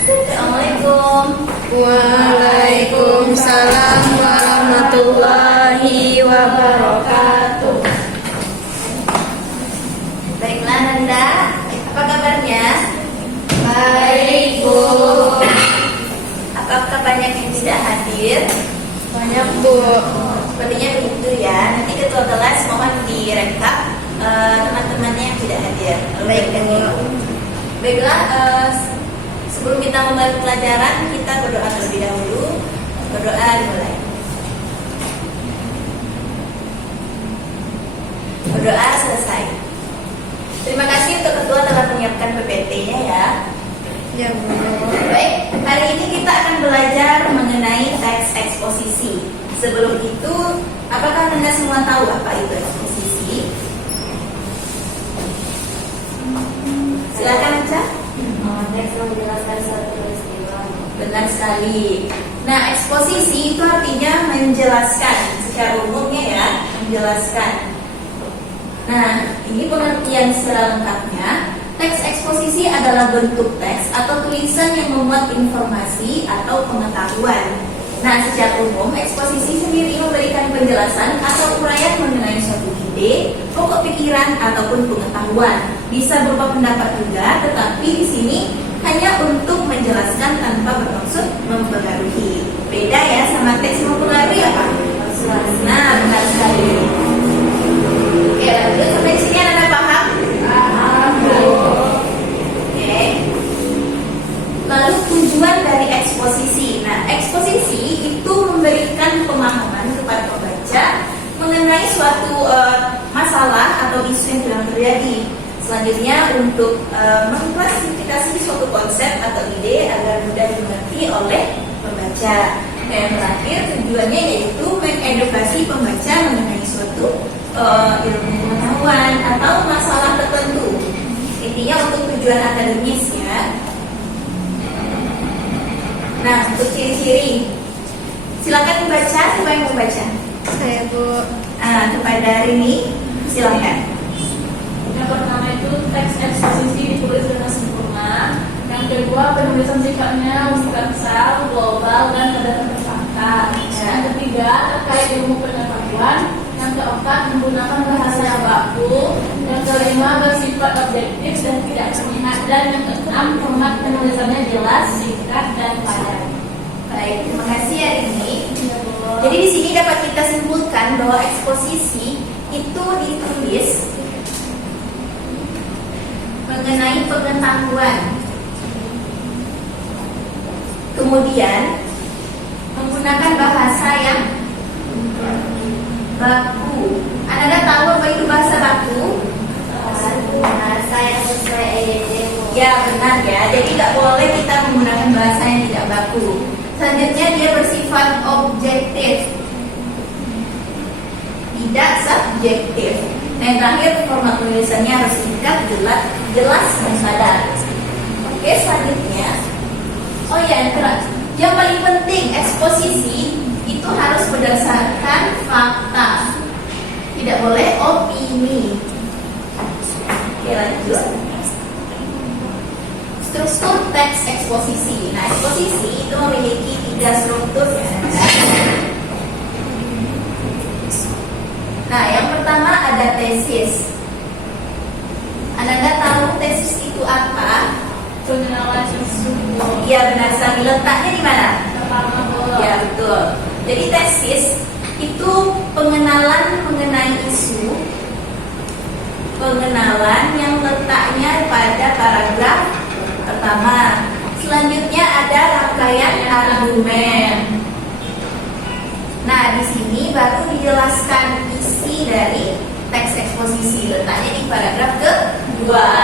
Assalamualaikum. Waalaikumsalam warahmatullahi wabarakatuh. Baiklah Nanda, apa kabarnya? Baik, Bu. Apakah banyak yang tidak hadir? Banyak, Bu. Sepertinya begitu ya. Nanti ketua kelas mohon direkap teman-temannya yang tidak hadir. Baik, baiklah. Sebelum kita memulai pelajaran, kita berdoa terlebih dahulu. Berdoa dimulai. Berdoa selesai. Terima kasih untuk ketua telah menyiapkan PPT-nya ya. Ya, Bu. Baik, hari ini kita akan belajar mengenai teks eksposisi. Sebelum itu, apakah Anda semua tahu apa itu eksposisi? Silakan aja. Teks menjelaskan suatu peristiwa. Benar sekali. Nah, eksposisi itu artinya menjelaskan secara umumnya ya, menjelaskan. Nah, ini pengertian secara lengkapnya. Teks eksposisi adalah bentuk teks atau tulisan yang memuat informasi atau pengetahuan. Nah, secara umum, eksposisi sendiri memberikan penjelasan atau uraian mengenai suatu ide, pokok pikiran, ataupun pengetahuan. Bisa berupa pendapat juga, tetapi di sini hanya untuk menjelaskan tanpa bermaksud mempengaruhi. Beda ya sama teks mempengaruhi apa? Nah, benar sekali. Oke, lanjut sampai di sini Anda paham? Oke. Lalu tujuan dari eksposisi. Nah, eksposisi itu memberikan pemahaman kepada pembaca mengenai suatu masalah atau isu yang sedang terjadi. Selanjutnya untuk mengklasifikasi suatu konsep atau ide agar mudah dimengerti oleh pembaca. Dan yang terakhir tujuannya yaitu mengedukasi pembaca mengenai suatu ilmu pengetahuan atau masalah tertentu. Intinya untuk tujuan akademis ya. Nah, untuk ciri-ciri, silakan membaca. Siapa yang membaca? Saya, Bu. Kepada Rini, silakan. Yang pertama itu teks eksposisi ditulis dengan sempurna. Yang kedua, penulisan sikapnya universal, global, dan berdasarkan fakta. Yang ketiga, terkait ilmu pengetahuan. Yang keempat, menggunakan bahasa yang baku. Yang kelima, bersifat objektif dan tidak berminat. Dan yang keenam, format penulisannya jelas, singkat, dan padat. Baik, terima kasih ya Rini. Jadi di sini dapat kita simpulkan bahwa eksposisi itu ditulis mengenai pengetahuan. Kemudian menggunakan bahasa yang baku. Anda tahu apa itu bahasa baku? Bahasa yang sesuai EYD, Bu. Ya benar ya. Jadi tidak boleh kita menggunakan bahasa yang tidak baku. Selanjutnya dia bersifat objektif, tidak subjektif. Nah, yang terakhir format penulisannya harus singkat, jelas dan padat. Oke, selanjutnya. Oh ya, yang paling penting eksposisi itu harus berdasarkan fakta. Tidak boleh opini. Oke, lanjut. Struktur teks eksposisi. Nah, eksposisi itu memiliki 3 struktur ya. Nah, yang pertama ada tesis. Anda tahu tesis itu apa? Pengenalan isu. Ya, benar sekali. Letaknya di mana? Pertama, Ya, betul. Jadi tesis itu pengenalan mengenai isu, pengenalan yang letaknya pada paragraf pertama. Selanjutnya ada rangkaian argumen. Nah, di sini baru dijelaskan isi dari teks eksposisi, letaknya di paragraf kedua.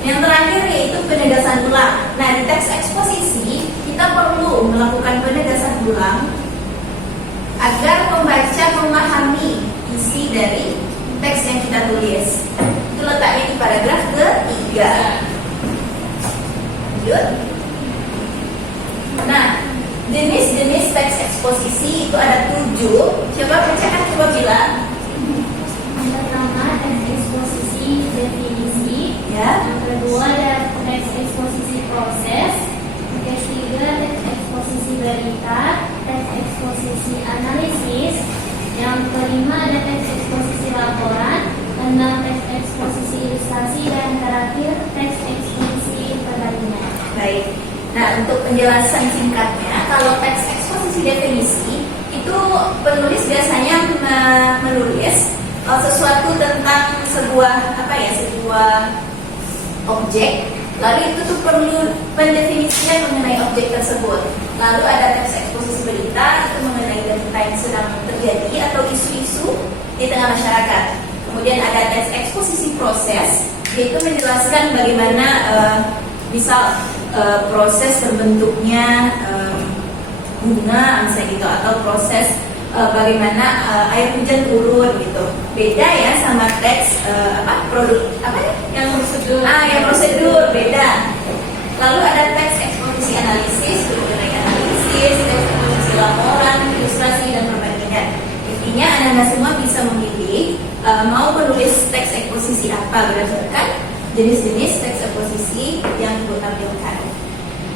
Yang terakhir yaitu penegasan ulang. Nah, di teks eksposisi kita perlu melakukan penegasan ulang agar pembaca memahami isi dari teks yang kita tulis. Itu letaknya di paragraf ketiga. Lanjut. Nah, jenis-jenis teks eksposisi itu ada 7. Coba bacakan, coba bilang. Yang pertama, teks eksposisi definisi. Ya. Yang kedua ada teks eksposisi proses. Yang kelima ada teks eksposisi laporan, keenam teks eksposisi ilustrasi, dan terakhir teks eksposisi perbandingan. Baik. Nah, untuk penjelasan singkatnya, kalau teks eksposisi definisi itu penulis biasanya menulis sesuatu tentang sebuah objek. Lalu itu tuh perlu pendefinisian mengenai objek tersebut. Lalu ada teks eksposisi berita itu mengenai berita yang sedang terjadi atau isu-isu di tengah masyarakat. Kemudian ada teks eksposisi proses, yaitu menjelaskan bagaimana misal proses terbentuknya bunga misalnya gitu, atau proses bagaimana air hujan turun gitu. Beda ya sama teks yang prosedur. Yang prosedur beda. Lalu ada teks eksposisi analisis, mengenai analisis, teks eksposisi laporan, ilustrasi, dan perbandingan. Intinya Anda semua bisa memilih mau menulis teks eksposisi apa berdasarkan jenis-jenis teks eksposisi yang Ibu tampilkan.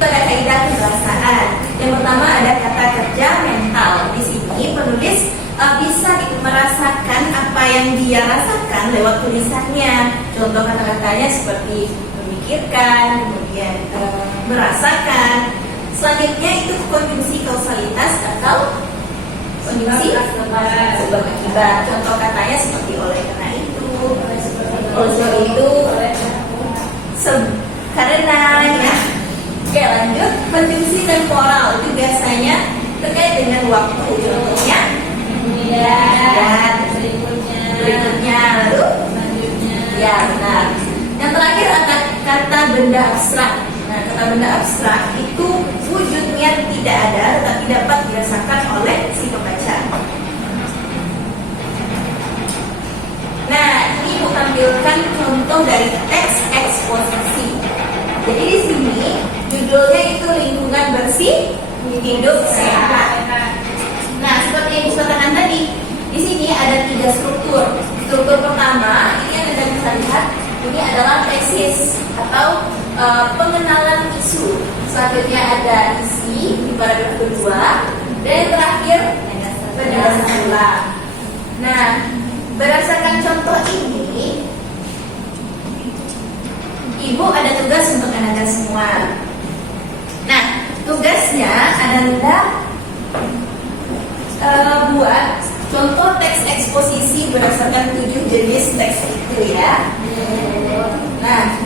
Ada kaidah kebahasaan. Yang pertama ada kata kerja mental. Di sini penulis bisa merasakan apa yang dia rasakan lewat tulisannya. Contoh kata-katanya seperti memikirkan, kemudian merasakan. Selanjutnya itu konjungsi kausalitas atau konjungsi sebab akibat. Contoh katanya seperti oleh karena itu, oleh sebab itu, karena ya. Oke, lanjut. Konjungsi temporal itu biasanya terkait dengan waktu. Contohnya dan berikutnya, lalu selanjutnya. ya benar. Yang terakhir ada kata benda abstrak. Nah, kata benda abstrak itu wujudnya tidak ada tetapi dapat dirasakan oleh si pembaca. Nah, ini mau tampilkan contoh dari teks eksposisi. Jadi di sini judulnya itu lingkungan bersih, hidup sehat. Nah, seperti yang disebutkan tadi, di sini ada 3 struktur. Struktur pertama ini yang Anda bisa lihat, ini adalah tesis atau pengenalan isu. Selanjutnya ada isi di paragraf kedua, dan yang terakhir penjelasan ulang. Nah, berdasarkan contoh ini, Ibu ada tugas untuk Anda semua. Nah, tugasnya Anda buat contoh teks eksposisi berdasarkan 7 jenis teks itu ya. Nah,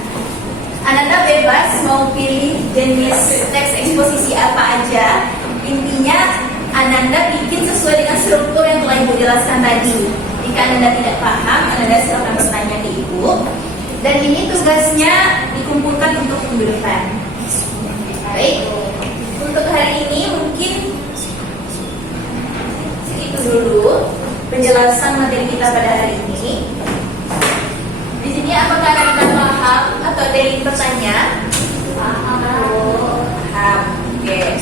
Anda bebas mau pilih jenis teks eksposisi apa aja. Intinya Anda bikin sesuai dengan struktur yang telah Ibu jelaskan tadi. Jika Anda tidak paham, Anda silakan bertanya ke Ibu. Dan ini tugasnya dikumpulkan untuk minggu depan. Baik, untuk hari ini mungkin segitu dulu penjelasan materi kita pada hari ini. Di sini apakah Anda paham atau ada yang bertanya? Paham. Oke.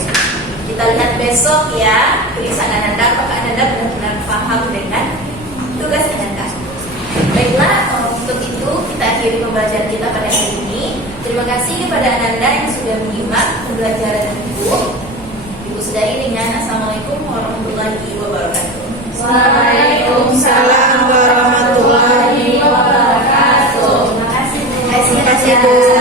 Kita lihat besok ya tulisan Anda apakah Anda benar-benar paham dengan tugas Anda. Baiklah, untuk itu kita akhiri pembelajaran kita pada hari ini. Terima kasih kepada Anda yang sudah menyimak pembelajaran Ibu. Ibu sudahi dengan Assalamualaikum warahmatullahi wabarakatuh. Waalaikumsalam warahmatullahi wabarakatuh. Terima kasih Bu. Terima kasih Bu.